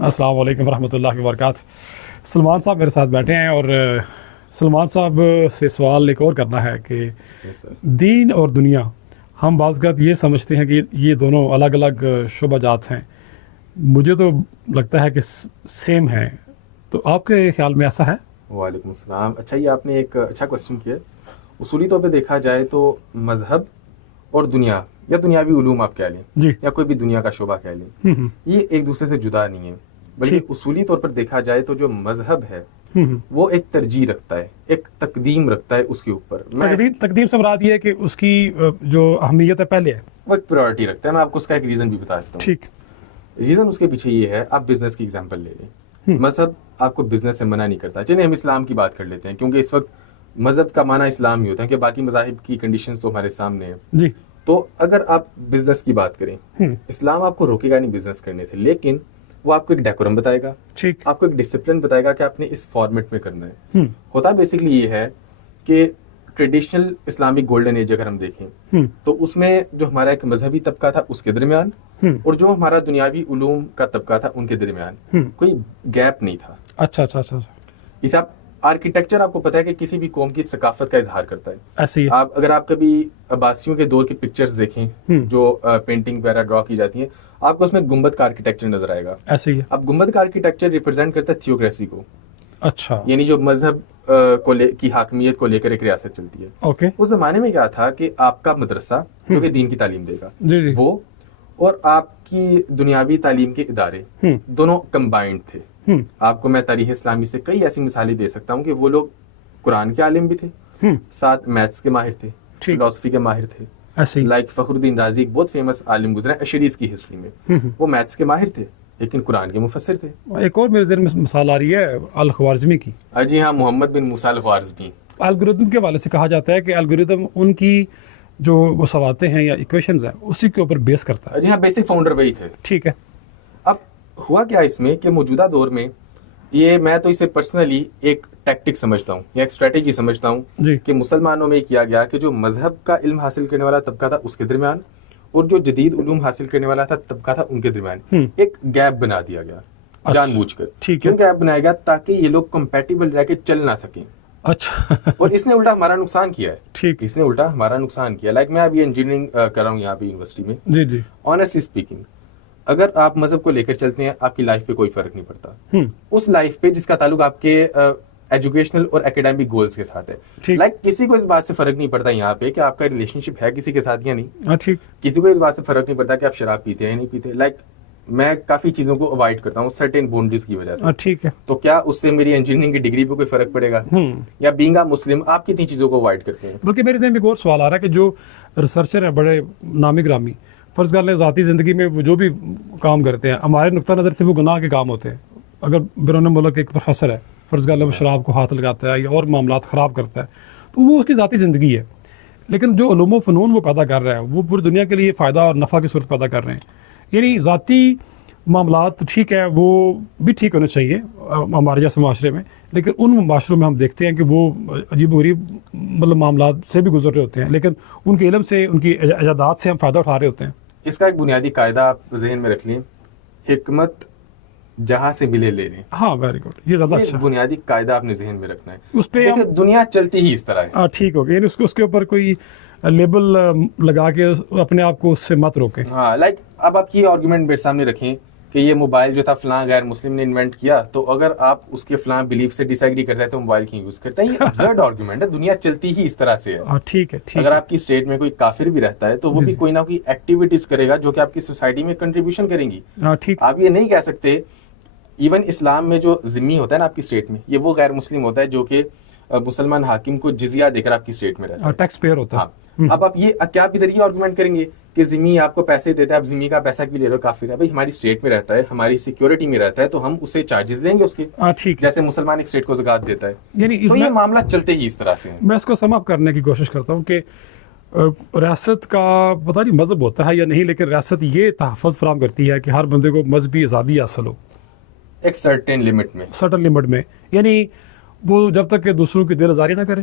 السلام علیکم ورحمۃ اللہ وبرکاتہ. سلمان صاحب میرے ساتھ بیٹھے ہیں اور سلمان صاحب سے سوال ایک اور کرنا ہے کہ دین اور دنیا ہم بعض اوقات یہ سمجھتے ہیں کہ یہ دونوں الگ الگ شعبہ جات ہیں. مجھے تو لگتا ہے کہ سیم ہیں, تو آپ کے خیال میں ایسا ہے؟ وعلیکم السلام. اچھا, یہ آپ نے ایک اچھا کوشچن کیا. اصولی طور پہ دیکھا جائے تو مذہب اور دنیا یا دنیاوی علوم آپ کہہ لیں جی, یا کوئی بھی دنیا کا شعبہ کہہ لیں, یہ ایک دوسرے سے جدا نہیں ہے, بلکہ اصولی طور پر دیکھا جائے تو جو مذہب ہے وہ ایک ترجیح رکھتا ہے, ایک تقدیم رکھتا ہے اس کے اوپر. تقدیم سے مراد یہ ہے کہ اس کی جو اہمیت ہے پہلے ہے, وہ ایک پرائورٹی رکھتا ہے. میں آپ کو اس کا ایک ریزن بھی بتا دیتا ہوں. ٹھیک, ریزن اس کے پیچھے یہ ہے, آپ بزنس کی ایگزامپل لے لیں. مذہب آپ کو بزنس سے منع نہیں کرتا. چلیے ہم اسلام کی بات کر لیتے ہیں, کیونکہ اس وقت مذہب کا معنی اسلام ہی ہوتا ہے, کہ باقی مذاہب کی کنڈیشنز تو ہمارے سامنے ہیں. جی, تو اگر آپ بزنس کی بات کریں, اسلام آپ کو روکے گا نہیں بزنس کرنے سے, لیکن وہ آپ کو ایک ڈیکورم بتائے گا, ٹھیک, آپ کو ایک ڈسپلن بتائے گا کہ آپ نے اس فارمیٹ میں کرنا ہے. ہوتا بیسکلی یہ ہے کہ ٹریڈیشنل اسلامک گولڈن ایج اگر ہم دیکھیں تو اس میں جو ہمارا ایک مذہبی طبقہ تھا اس کے درمیان اور جو ہمارا دنیاوی علوم کا طبقہ تھا ان کے درمیان کوئی گیپ نہیں تھا. اچھا اچھا اچھا. اسے آپ آرکیٹیکچر آپ کو پتا ہے کہ کسی بھی قوم کی ثقافت کا اظہار کرتا ہے. ایسے ہی آپ اگر آپ کبھی عباسیوں کے دور کی پکچرز دیکھیں جو پینٹنگ وغیرہ ڈرا کی جاتی ہیں, آپ کو اس میں گنبد کا آرکیٹیکچر نظر آئے گا. ایسے ہی اب گنبد کا آرکیٹیکچر ریپرزینٹ کرتا ہے تھیوکریسی کو. اچھا, یعنی جو مذہب کی حاکمیت کو لے کر ایک ریاست چلتی ہے. اوکے, اس زمانے میں کیا تھا کہ آپ کا مدرسہ جو کہ دین کی تعلیم دے گا جی جی, وہ اور آپ کی دنیاوی تعلیم کے ادارے دونوں کمبائنڈ تھے. آپ کو میں تاریخ اسلامی سے کئی ایسی مثالیں دے سکتا ہوں کہ وہ لوگ قرآن کے عالم بھی تھے, ساتھ میتھس کے ماہر تھے, فلسفی کے ماہر تھے. لائک فخر الدین رازی ایک بہت فیمس عالم گزرے اشریز کی ہسٹری میں, وہ میتھس کے ماہر تھے لیکن قرآن کے مفسر تھے. ایک اور میرے ذہن میں مثال آ رہی ہے الخوارزمی کی. جی ہاں, محمد بن موسیٰ الخوارزمی. الگوریتم کے حوالے سے کہا جاتا ہے کہ الگوریتم ان کی جو وہ سواتیں ہیں یا ایکویشنز ہیں اسی کے اوپر بیس کرتا ہے. جی ہاں, بیسک فاؤنڈر وہی تھے. ٹھیک ہے. اب ہوا کیا اس میں کہ موجودہ دور میں یہ میں تو اسے پرسنلی ایک ٹیکٹک سمجھتا ہوں یا ایک اسٹریٹجی سمجھتا ہوں جی, کہ مسلمانوں میں کیا گیا کہ جو مذہب کا علم حاصل کرنے والا طبقہ تھا اس کے درمیان اور جو جدید علوم حاصل کرنے والا تھا طبقہ تھا ان کے درمیان ایک گیپ بنا دیا گیا جان بوجھ کر. کیوں گیپ بنایا گیا؟ تاکہ یہ لوگ کمپیٹیبل رہ کے چل نہ سکیں. اچھا, اور اس نے الٹا ہمارا نقصان کیا ہے. ٹھیک, اس نے الٹا ہمارا نقصان کیا. لائک میں ابھی انجینئرنگ کر رہا ہوں یہاں پہ یونیورسٹی میں. جی جی, آنیسٹلی اسپیکنگ, اگر آپ مذہب کو لے کر چلتے ہیں آپ کی لائف پہ کوئی فرق نہیں پڑتا اس لائف پہ جس کا تعلق آپ کے ایجوکیشنل اور اکیڈیمک گولز کے ساتھ ہے. لائک کسی کو اس بات سے فرق نہیں پڑتا یہاں پہ کہ آپ کا ریلیشن شپ ہے کسی کے ساتھ یا نہیں. ٹھیک, کسی کو اس بات سے فرق نہیں پڑتا کہ آپ شراب پیتے ہیں یا نہیں پیتے. لائک میں کافی چیزوں کو اوائڈ کرتا ہوں سرٹن باؤنڈریز کی وجہ سے. ٹھیک ہے. تو کیا اس سے میری انجینئرنگ کی ڈگری پہ کوئی فرق پڑے گا؟ یا بینگ اے مسلم آپ کتنی چیزوں کو اوائڈ کرتے ہیں؟ بلکہ میرے ذہن میں ایک اور سوال آ رہا ہے کہ جو ریسرچر ہیں بڑے نامی گرامی, فرض کر لیں ذاتی زندگی میں وہ جو بھی کام کرتے ہیں ہمارے نقطہ نظر سے وہ گناہ کے کام ہوتے ہیں. اگر بیرون ملک ایک پروفیسر ہے, فرض کر لیں وہ شراب کو ہاتھ لگاتا ہے یا اور معاملات خراب کرتا ہے, تو وہ اس کی ذاتی زندگی ہے. لیکن جو علوم و فنون وہ پیدا کر رہا ہے وہ پوری دنیا کے لیے فائدہ اور نفع کی صورت پیدا کر رہے ہیں. یعنی ذاتی معاملات ٹھیک ہے, وہ بھی ٹھیک ہونے چاہیے ہمارے جیسے معاشرے میں, لیکن ان معاشروں میں ہم دیکھتے ہیں کہ وہ عجیب و غریب مطلب معاملات سے بھی گزر رہے ہوتے ہیں, لیکن ان کے علم سے ان کی ایجادات سے ہم فائدہ اٹھا رہے ہوتے ہیں. اس کا ایک بنیادی قاعدہ آپ ذہن میں رکھ لیں, حکمت جہاں سے ملے لے لیں. ہاں, ویری گڈ, یہ زیادہ اچھا بنیادی قاعدہ آپ نے ذہن میں رکھنا ہے. اس پہ دنیا چلتی ہی اس طرح ہے. ٹھیک ہو گیا, یعنی اس کے اوپر کوئی لیبل لگا کے اپنے آپ کو اس سے مت روکیں. ہاں, لائک اب آپ کی آرگومنٹ میرے سامنے رکھیں کہ یہ موبائل جو تھا فلاں غیر مسلم نے انوینٹ کیا, تو اگر آپ اس کے فلاں بلیف سے ڈس ایگری کرتے ہیں تو موبائل کیوں یوز کرتے ہیں؟ یہ ابسرڈ آرگومنٹ ہے. دنیا چلتی ہی اس طرح سے ہے. ٹھیک ہے. اگر آپ کی اسٹیٹ میں کوئی کافر بھی رہتا ہے تو وہ بھی کوئی نہ کوئی ایکٹیویٹیز کرے گا جو کہ آپ کی سوسائٹی میں کنٹریبیوشن کریں گی. آپ یہ نہیں کہہ سکتے. ایون اسلام میں جو ذمہ ہوتا ہے نا آپ کی اسٹیٹ میں, یہ وہ غیر مسلم ہوتا ہے جو کہ مسلمان حاکم کو جزیہ دے کر آپ کی اسٹیٹ میں رہتا ہے, ٹیکس پیئر ہوتا ہے. اب آپ یہ کیا بھی ذریعہ آرگومنٹ کریں گے کہ ذمہ آپ کو پیسے دیتا ہے, اب ذمہ کا پیسہ کیوں لے رہے ہو؟ کافر ہے بھائی, ہماری اسٹیٹ میں رہتا ہے, ہماری سیکیورٹی میں رہتا ہے, تو ہم اس سے چارجز لیں گے اس کے, جیسے مسلمان ایک اسٹیٹ کو زکات دیتا ہے. یعنی تو یہ معاملہ چلتے ہی اس طرح سے. میں اس کو سم اپ کرنے کی کوشش کرتا ہوں کہ ریاست کا پتہ نہیں مذہب ہوتا ہے یا نہیں, لیکن ریاست یہ تحفظ فراہم کرتی ہے کہ ہر بندے کو مذہبی آزادی حاصل ہو ایک سرٹن لمٹ میں. یعنی وہ جب تک کہ دوسروں کی دل آزاری نہ کرے.